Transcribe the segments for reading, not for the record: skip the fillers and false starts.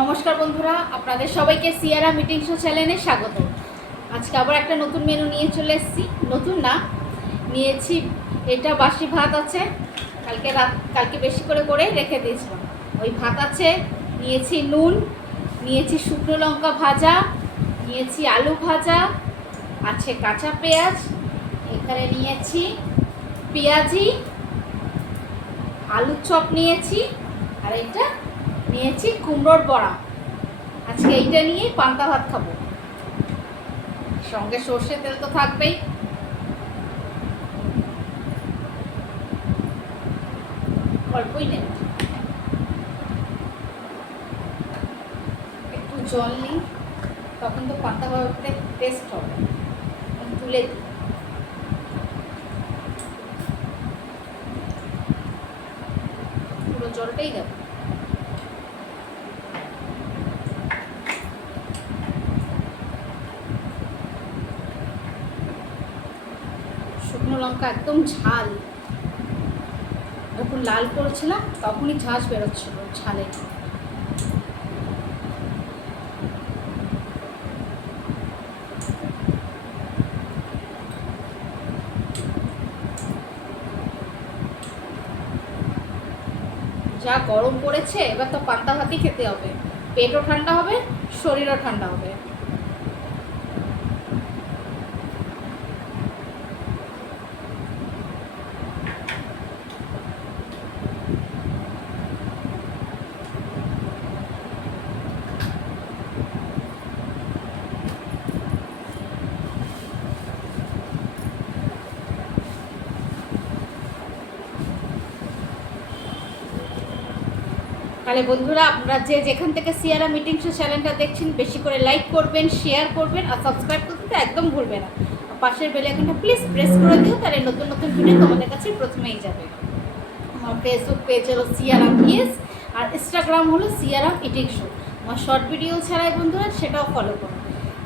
নমস্কার বন্ধুরা, আপনাদের সবাইকে সিয়ারা মিটিং শো চ্যানেলে স্বাগত। আজকে আবার একটা নতুন মেনু নিয়ে চলে এসেছি। নতুন না, নিয়েছি এটা বাসি ভাত আছে, কালকে বেশি করে রেখে দিয়েছিলাম। ওই ভাত আছে, নিয়েছি নুন, নিয়েছি শুকনো লঙ্কা ভাজা, নিয়েছি আলু ভাজা, আছে কাঁচা পেঁয়াজ, এখানে নিয়েছি পেঁয়াজি, আলুর চপ নিয়েছি, আর এটা নিয়েছি কুমড়োর বড়া। আজকে এইটা নিয়ে পান্তা ভাত খাবো, সঙ্গে সর্ষের তেল তো থাকবেই। অল্পই নেব, একটু জল নিই, তখন তো পান্তা ভাতটা টেস্ট হবে। তুলে দিই, পুরো জলটাই দেবো। শুকনো লঙ্কা একদম ঝাল, যখন লাল করেছিলাম তখনই ঝাঁঝ বেরোচ্ছিল ঝালে। যা গরম পড়েছে, এবার তো পান্তা ভাতই খেতে হবে। পেটও ঠান্ডা হবে, শরীরও ঠান্ডা হবে। তাহলে বন্ধুরা, আপনারা যে যেখান থেকে সিয়ারা মিটিং শো চ্যানেলটা দেখছেন, বেশি করে লাইক করবেন, শেয়ার করবেন, আর সাবস্ক্রাইব করতে একদম ভুলবে না। পাশের বেল আইকনটা প্লিজ প্রেস করে দিও, তাহলে নতুন নতুন ভিডিও তোমাদের কাছে প্রথমেই যাবে। আমার ফেসবুক পেজ হলো সিয়ারাম ইয়েস, আর ইনস্টাগ্রাম হলো সিয়ারাম ইটিং শো। আমার শর্ট ভিডিও ছাড়াই বন্ধুরা, সেটাও ফলো করো।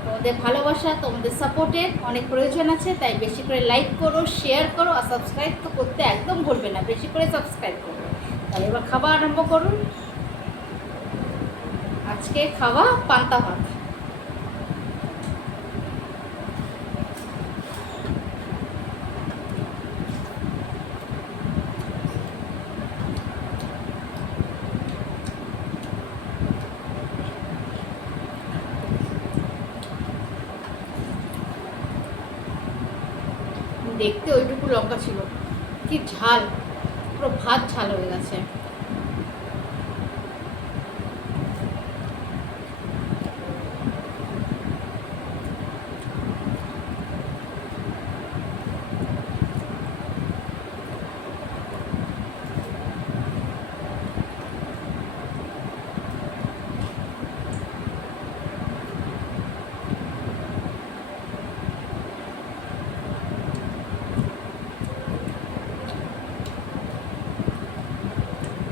তোমাদের ভালোবাসা, তোমাদের সাপোর্টের অনেক প্রয়োজন আছে, তাই বেশি করে লাইক করো, শেয়ার করো, আর সাবস্ক্রাইব তো করতে একদম ভুলবে না। বেশি করে সাবস্ক্রাইব করো। তাহলে এবার খাওয়া আরম্ভ করুন। আজকে খাওয়া পান্তা ভাত। দেখতে ওইটুকু লঙ্কা ছিল, কি ঝাল, পুরো ভাত ঝাল হয়ে গেছে।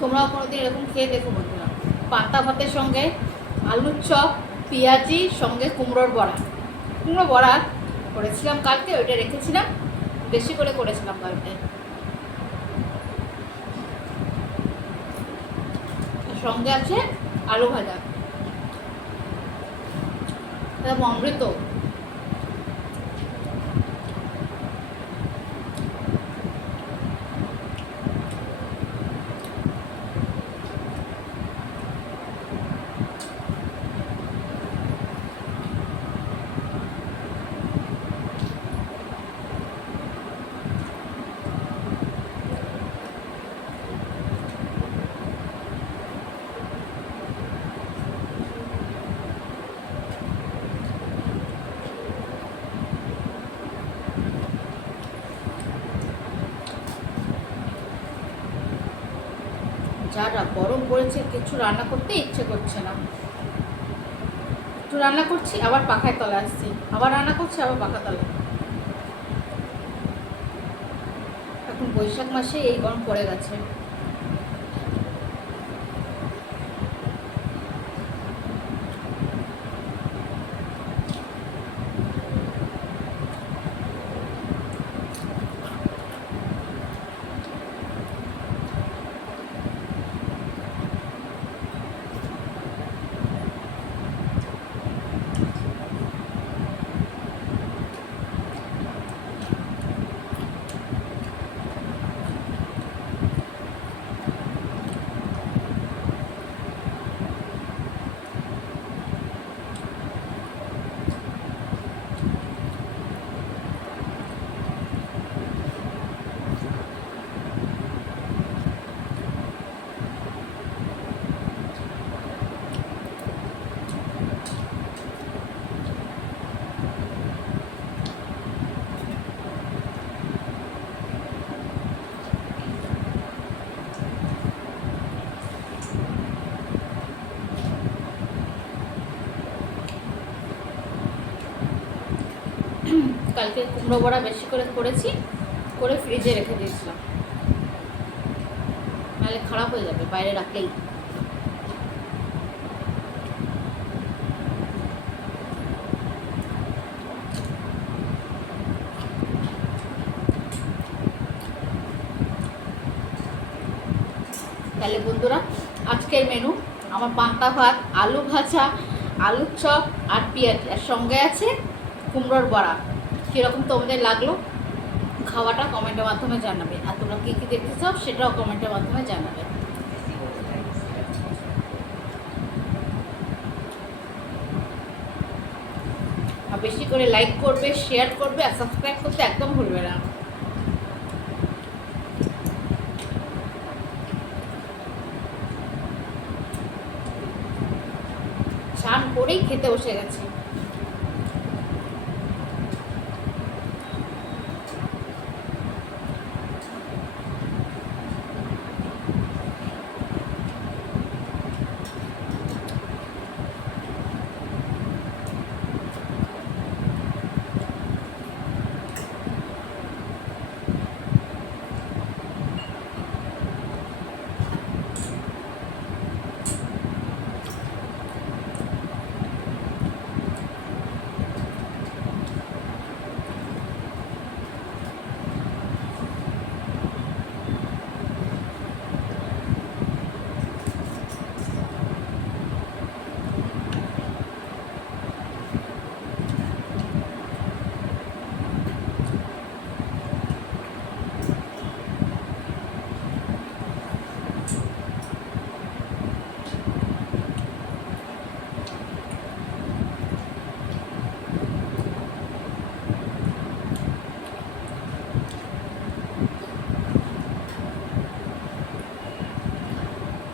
তোমরাও কোনোদিন এরকম খেয়ে দেখো বন্ধুরা। পান্তা ভাতের সঙ্গে আলুর চপ, পেঁয়াজি, সঙ্গে কুমড়োর বড়া। কুমড়ো বড়া করেছিলাম কালকে, ওইটা রেখেছিলাম, বেশি করে করেছিলাম কালকে। সঙ্গে আছে আলু ভাজা, অমৃত। যারা গরম পড়েছে, কিছু রান্না করতে ইচ্ছে করছে না। একটু রান্না করছি, আবার পাখায় তলে আসছি, আবার রান্না করছি, আবার পাখা তলে। এখন বৈশাখ মাসে এই গরম পড়ে গেছে। কালকে কুমড়ো বড়া বেশি করে করেছি, করে ফ্রিজে রেখে দিয়েছিলাম, নাহলে খারাপ হয়ে যাবে বাইরে রাখলেই। তাহলে বন্ধুরা, আজকের মেনু আমার পান্তা ভাত, আলু ভাজা, আলুর চপ আর পেঁয়াজ, আর সঙ্গে আছে কুমড়োর বড়া। কীরকম তোমাদের লাগলো খাওয়াটা কমেন্টের মাধ্যমে জানাবে, আর তোমরা কী কী দেখতে চাও সেটাও কমেন্টের মাধ্যমে জানাবে। আর বেশি করে লাইক করবে, শেয়ার করবে আর সাবস্ক্রাইব করতে একদম ভুলবে না। স্নান করেই খেতে বসে গেছি।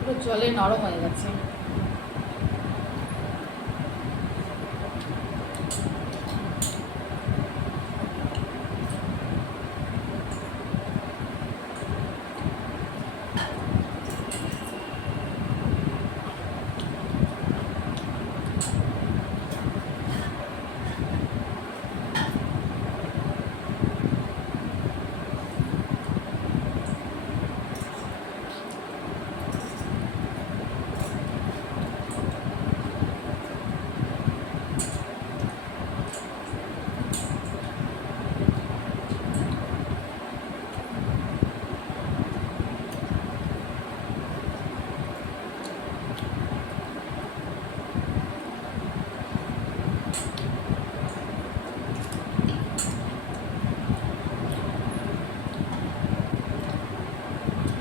পুরো জলে নরম হয়ে গেছে।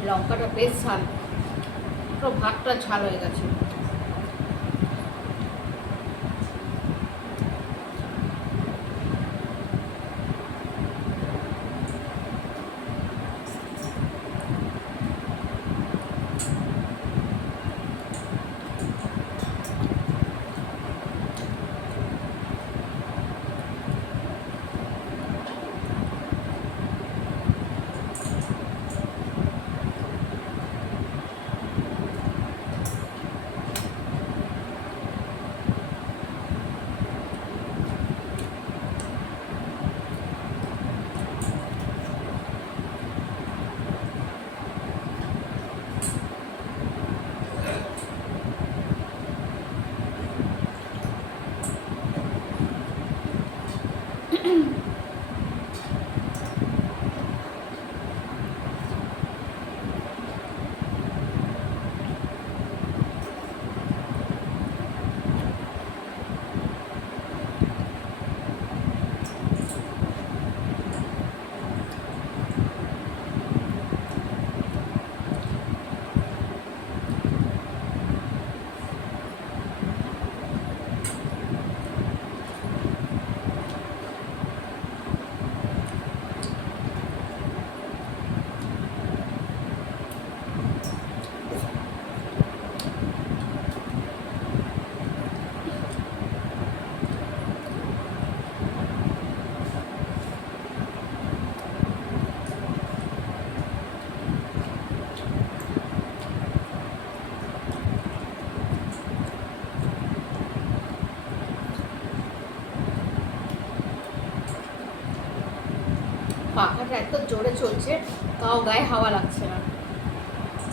লঙ্কাটা বেশ ঝাল, পুরো ভাতটা ঝাল হয়ে গেছে। এত জোরে চলছে, তাও গায়ে হাওয়া লাগছে না,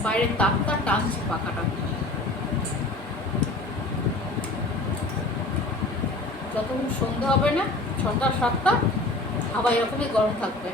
বাইরের তাপটা টানছে পাখাটা। যতক্ষণ সন্ধ্যা হবে না, 6টা 7টা, হাওয়া এরকমই গরম থাকবে।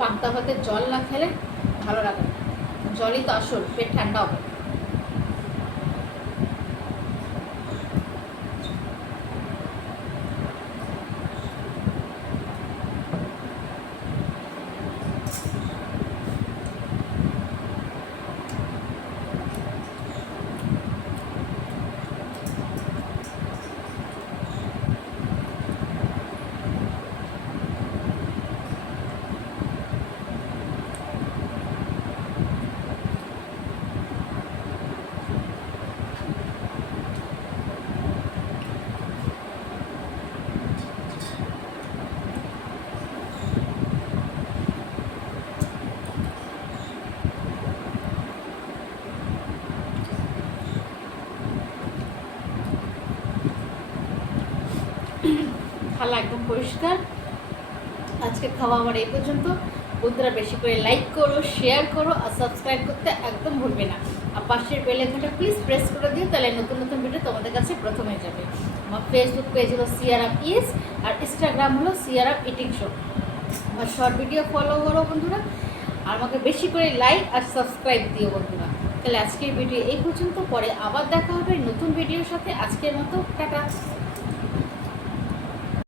পান্তা ভাতের জল না খেলে ভালো লাগে না, জলই তো আসল, পেট ঠান্ডা হবে। থালা একদম পরিষ্কার। আজকে খাওয়া আমার এই পর্যন্ত। বন্ধুরা বেশি করে লাইক করো, শেয়ার করো আর সাবস্ক্রাইব করতে একদম ভুলবে না। আর পাশের বেল আইকনটা প্লিজ প্রেস করে দিও, তাহলে নতুন নতুন ভিডিও তোমাদের কাছে প্রথমে যাবে। আমার ফেসবুক পেজ হলো সিয়ারাম ইস, আর ইনস্টাগ্রাম হলো সিয়ারাম ইটিং শো। আমার শর্ট ভিডিও ফলো করো বন্ধুরা, আর আমাকে বেশি করে লাইক আর সাবস্ক্রাইব দিও বন্ধুরা। তাহলে আজকের ভিডিও এই পর্যন্ত, পরে আবার দেখা হবে নতুন ভিডিওর সাথে। আজকের মতো টাটা।